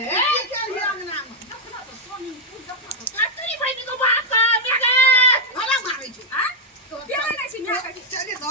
છે કે લી અંગના માં તો સોની તું જપના તો કાતરી ભાઈ ની તો બાપ મેગે હલા મારે છે હા તો દેવાના છે ન્યા કાકી ચલે તો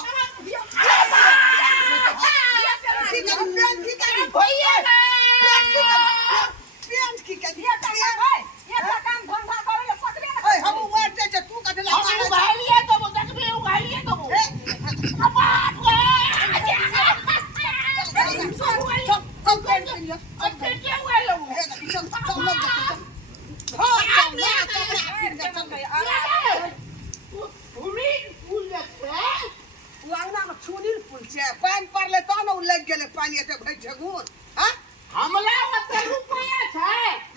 पानी पड़ले तो न लग गेले पानी एते भई झगुन हां हमला मत रुपया છે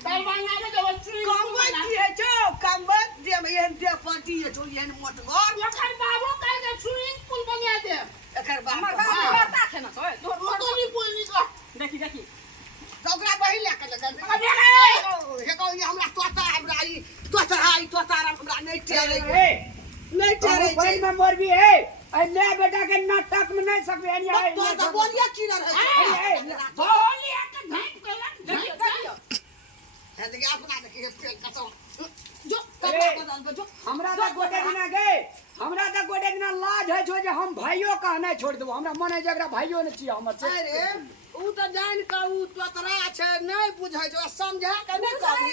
દરવાના ને જો ચુઈ कमबत दिए छो कमबत दे में एन दे पार्टी है छो एन मोट घर લખર બાબો કઈ દે સ્વિમિંગ પૂલ બન્યા દે एकर बाप બતા છે ના તો મોટોની પૂલ ની તો देखी देखी दोगरा बहिला के लगन हे को ये हमरा तोता हमरा ई तोता आई तोता हमरा नहीं टेरे नहीं टेरे भाई में मोर भी है आई मैं बेटा के नाटक में नहीं सकबे यानी है तो बोलिया की ना रहे બોલિયા કે ધैंट केला देखियो है देखिए अपना देखिए पेट का तो जो अरे, कपड़ा बदल के जो हमरा तक गोटे दिना गए हमरा तक गोटे दिना लाज है जो जे हम भाइयों का नहीं छोड़ देबो हमरा मन है जगरा भाइयों ने चाहिए हमर से अरे उ त जान के उ तोतरा छे नहीं बुझै जो समझा के नहीं कभी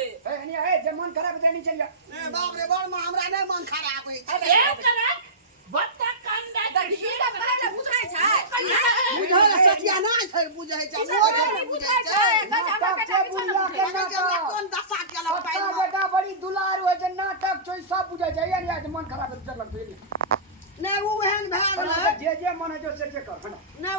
ए यानी है जे मन खराब है नहीं चलिया ए बाप रे बाप में हमरा नहीं मन खराब है એ કરે બતા કાંડા बुझै सतिया नहीं छै बुझै छै मोर बुझै छै नाटक से बुझिया के नाटक कौन दशा केला पता बेटा बड़ी दुलार हो जे नाटक छोई सब बुझै छै यानी आज मन खराब है चल लग नहीं उ एहन भए गेलै जे जे मन है जो से कर हना नहीं